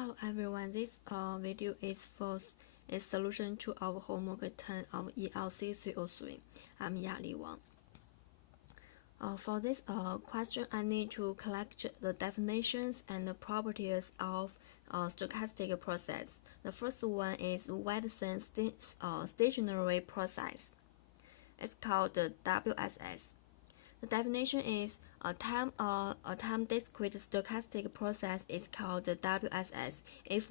Hello everyone, this video is for a solution to our homework 10 of ELC 303. I'm Yali Wang. For this question, I need to collect the definitions and the properties of stochastic process. The first one is Watson stationary process. It's called the WSS. The definition is a time-discrete stochastic process is called the WSS if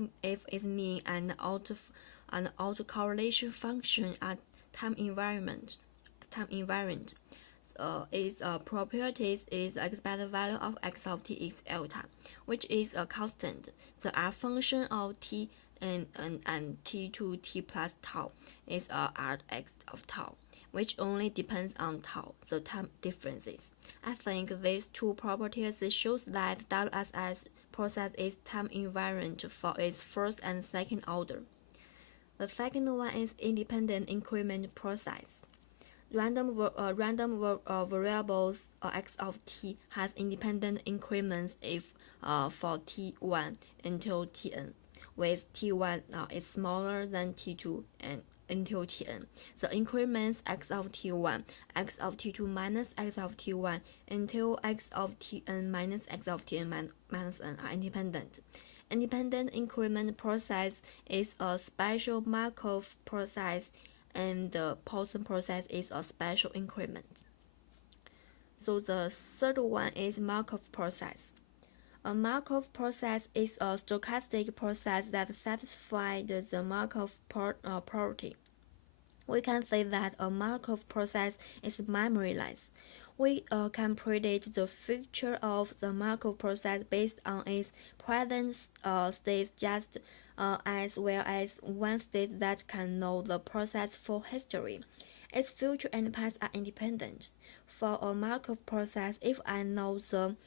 its mean and autocorrelation function are time invariant. Its properties is expected value of x of t is delta, which is a constant. The R function of t and t to t plus tau is Rx of tau, which only depends on tau, the time differences. I think these two properties shows that WSS process is time invariant for its first and second order. The second one is independent increment process. Random variables x of t has independent increments if for t1 until tn, with t1 is smaller than t2 and until tn. The increments x of t1, x of t2 minus x of t1 until x of tn minus x of tn minus n are independent. Independent increment process is a special Markov process, and the Poisson process is a special increment. So the third one is Markov process. A Markov process is a stochastic process that satisfies the Markov property. We can say that a Markov process is memoryless. We can predict the future of the Markov process based on its present state just as well as one state that can know the process for history. Its future and past are independent. For a Markov process, if I know the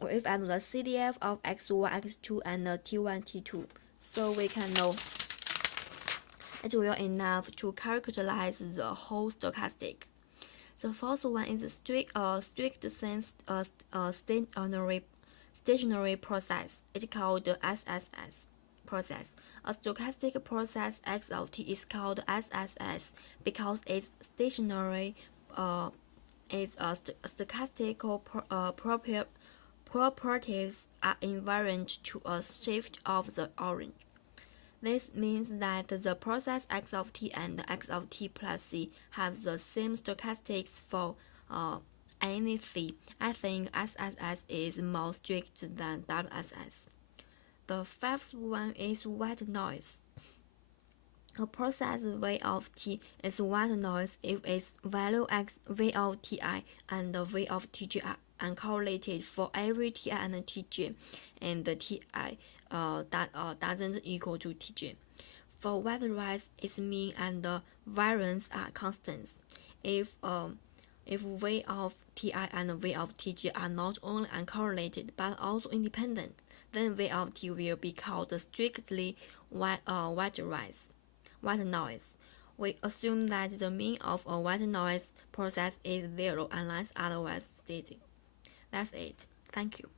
CDF of x1, x2, and t1, t2, so we can know it will be enough to characterize the whole stochastic. The fourth one is a strict sense stationary process. It's called the SSS process. A stochastic process x of t is called SSS because its stationary stochastical properties are invariant to a shift of the origin. This means that the process x of t and x of t plus c have the same stochastics for any c. I think SSS is more strict than WSS. The fifth one is white noise. A process v of t is white noise if its value x v of ti and v of tj are uncorrelated for every ti and tj, and the ti doesn't equal to tj. For white noise, its mean and variance are constants. If v of ti and v of tj are not only uncorrelated but also independent, then v of t will be called strictly white noise. We assume that the mean of a white noise process is 0 unless otherwise stated. That's it. Thank you.